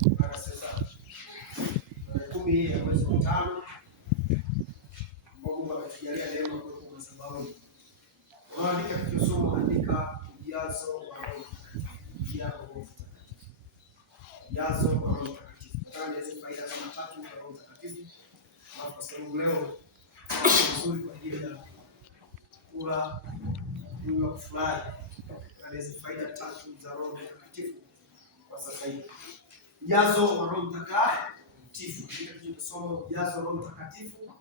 10 ya mwezi wa 5 Mungu ametujalia neema kwa madhabahuni. Unaandika tukisoma andika ujazo wa Roho Mtakatifu. Ujazo wa Roho Mtakatifu. Nataka hizo faida kama 3 za Roho Mtakatifu. Kwa sababu leo ni nzuri kwa ajili ya kula kunywa kufurahi. Hizo faida 3 za Roho Mtakatifu kwa sasa hivi. Ujazo wa Roho Mtakatifu. Tunasoma ujazo wa Roho Mtakatifu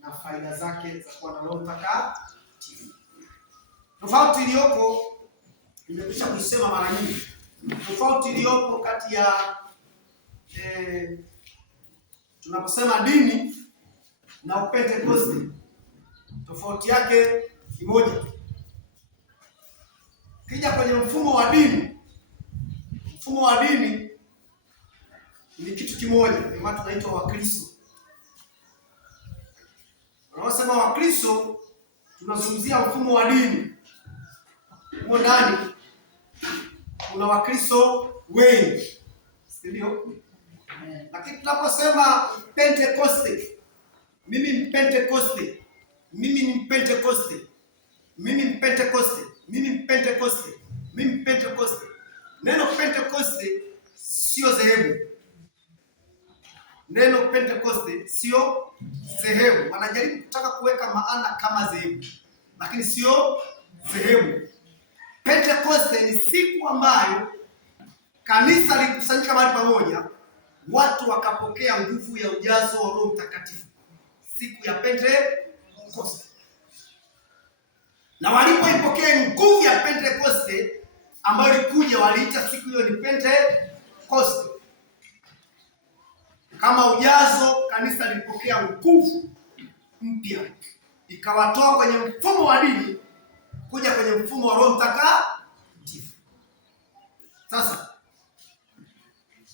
na faida zake za kuwa na Roho Mtakatifu. Tofauti iliyopo nimekwisha kuisema mara nyingi. Tofauti iliyopo kati ya tunaposema dini na Pentecost, tofauti yake kimoja. Kija kwenye mfumo wa dini ni kitu kimoja, kama tunaitwa Wakristo. Wanaosema Wakristo tunazungumzia mfumo wa dini. Huko ndani kuna Wakristo wengi, ndio? Lakini tunaposema Pentecost, mimi ni Pentecost, mimi ni Pentecost, mimi ni Pentecost, mimi ni Pentecost, mimi ni Pentecost. Neno Pentecost sio dhehebu. Neno Pentecost sio dhehebu. Wanajaribu kutaka kuweka maana kama dhehebu, lakini sio dhehebu. Pentecost ni siku ambayo kanisa lilikusanyika mahali pamoja, watu wakapokea nguvu ya ujazo wa Roho Mtakatifu. Siku ya Pentecost. Na walipoipokea nguvu ya Pentecost ambayo ilikuja, waliita siku hiyo ni Pentecost. Kama ujazo, kanisa lilipokea nguvu mpya, ikawatoa kwenye mfumo wa dini kuja kwenye mfumo wa Roho Mtakatifu. Sasa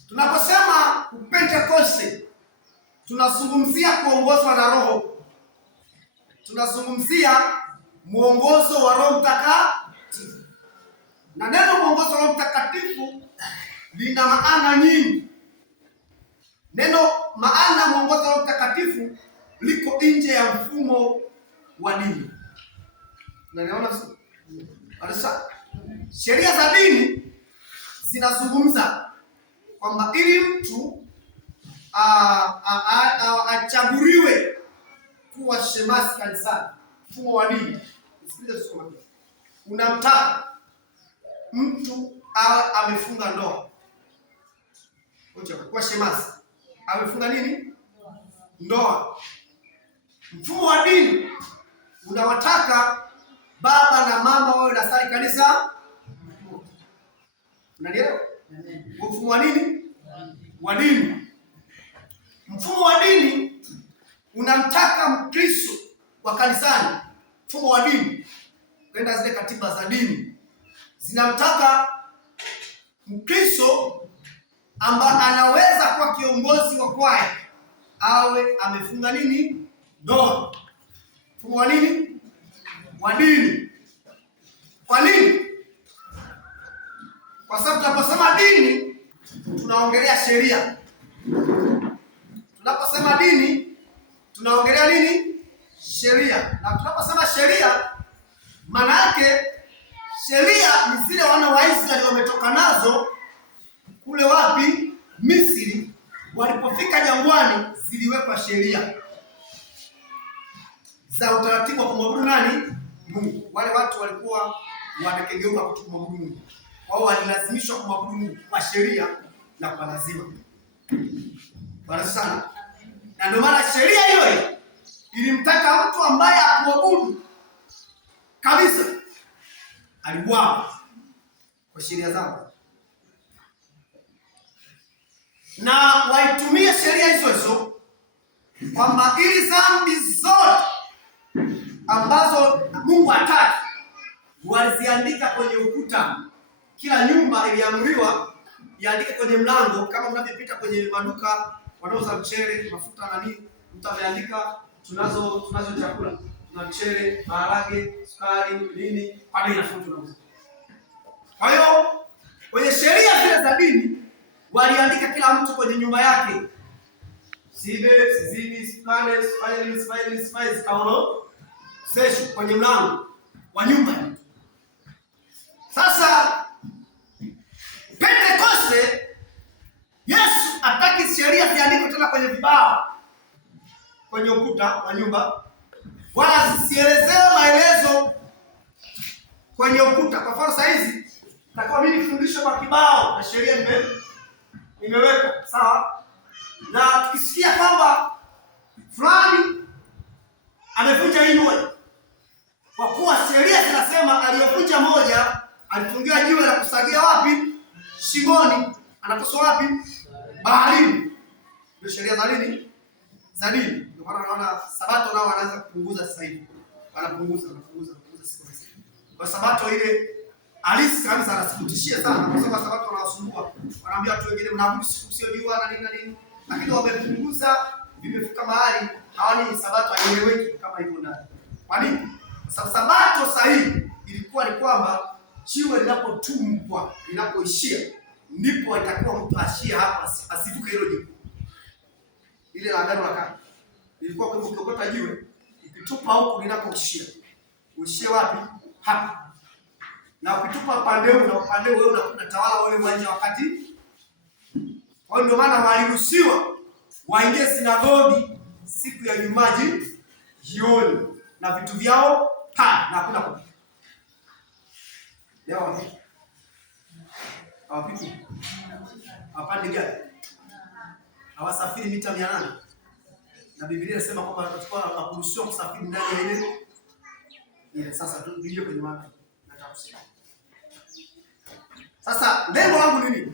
tunaposema Pentecost, tunazungumzia kuongozwa na Roho. Tunazungumzia mwongozo wa Roho Mtakatifu. Na neno mwongozo wa Roho Mtakatifu lina maana nyingi. Neno maana mwongozo wa Roho Mtakatifu liko nje ya mfumo wa dini. Unaona sasa? Sheria za dini zinazungumza kwamba ili mtu achaguliwe kuwa shemasi kanisani, mfumo wa dini. Sikiliza tusome. Unamtaka mtu awe amefunga ndoa. Kwa shemasi amefunga nini? Ndoa. Mfumo wa dini unawataka baba na mama wawe nasali kanisa. Unanielewa? Mfumo wa nini? Wa dini. Mfumo wa dini unamtaka Mkristo wa kanisani. Mfumo wa dini, kwenda zile katiba za dini zinamtaka Mkristo ambaye anaweza kuwa kiongozi wa kwaya awe amefunga nini? Ndoa. Mfumo wa nini? Wa dini. Kwa nini? Kwa sababu tunaposema dini tunaongelea sheria. Tunaposema dini tunaongelea nini? Sheria. Na tunaposema sheria, maana yake sheria ni zile wana wa Israeli wametoka nazo kule wapi? Misri. Walipofika jangwani ziliwekwa sheria za utaratibu wa kumwabudu nani? Mungu. Wale watu walikuwa wanakengeuka kumwabudu Mungu. Wao walilazimishwa kumwabudu Mungu kwa sheria na kwa lazima. Bwana sana. Na ndio maana sheria hiyo ilimtaka mtu ambaye akuabudu kabisa aliuawa kwa sheria zao. Na waitumia sheria hizo kwamba ili dhambi zote ambazo Mungu hataki waliziandika kwenye ukuta. Kila nyumba iliamriwa iandike kwenye mlango, kama mnavyopita kwenye maduka wanauza mchele, mafuta na nini, mtu ameandika tunazo chakula, tuna mchele, maharage, sukari, nini, kwa bei nafuu tunauza. Kwa hiyo kwenye sheria zile za dini waliandika kila mtu kwenye nyumba yake. Sibe, sizini, spane, spiles, kaono, zeshu kwenye mlango wa nyumba. Sasa Pentekoste, Yesu hataki sheria ziandikwe tena kwenye vibao kwenye ukuta wa nyumba, wala zisielezewe maelezo kwenye ukuta. Kwa mfano saa hizi takuwa mimi nifundishe kwa kibao na sheria nimeweka sawa, na tukisikia kwamba fulani amevunja hii moja, kwa kuwa sheria zinasema aliyovunja moja alifungiwa jiwe la kusagia wapi? Shimoni. Anatoswa wapi? Baharini. Ndio sheria za nini? Za dini. Ndio maana unaona Sabato nao wanaanza kupunguza sasa hivi. Wanapunguza siku hizi. Kwa Sabato ile halisi kabisa anasikutishia sana, kwa sababu Sabato wanawasumbua. Wanaambia watu wengine mnaabudu siku sio jua na nini. Lakini wamepunguza, vimefika mahali hawani Sabato haieleweki kama hivyo ndani. Kwa nini? Kwa sababu Sabato sahihi ilikuwa ni kwamba jiwe linapotumbwa, linapoishia, ndipo itakuwa mtu ashie hapa, asivuke hilo jiwe. Ile la Agano la Kale ilikuwa kwa ukiokota jiwe, ukitupa huko linapoishia, uishie wapi? Hapa. Na ukitupa pande huu na upande wewe unakuwa tawala wale uwanja wakati. Kwa hiyo ndio maana waliruhusiwa waingie sinagogi siku ya Ijumaa jioni na vitu vyao pale, na hakuna kupita. Leo hawapiti. Hawapandi gari. Hawasafiri mita 800. Na Biblia inasema kwamba watakuwa hawaruhusiwa kusafiri ndani ya ile. Sasa turudie kwenye mada. Nataka kusema. Sasa lengo langu ni nini?